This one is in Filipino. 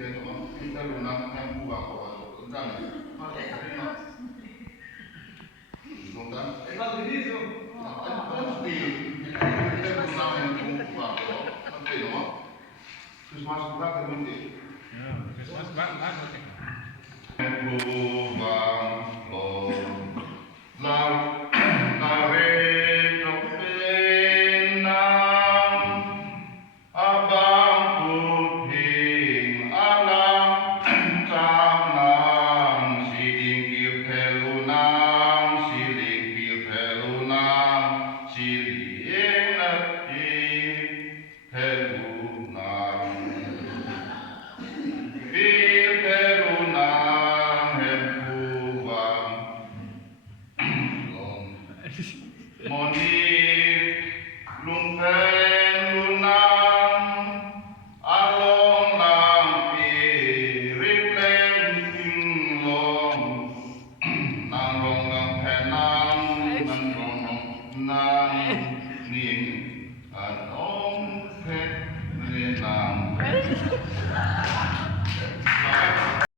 dito, kita rin ang buha ko. Ang dami. Nonton? Christmas buka kemudian. Christmas bagus. Buang,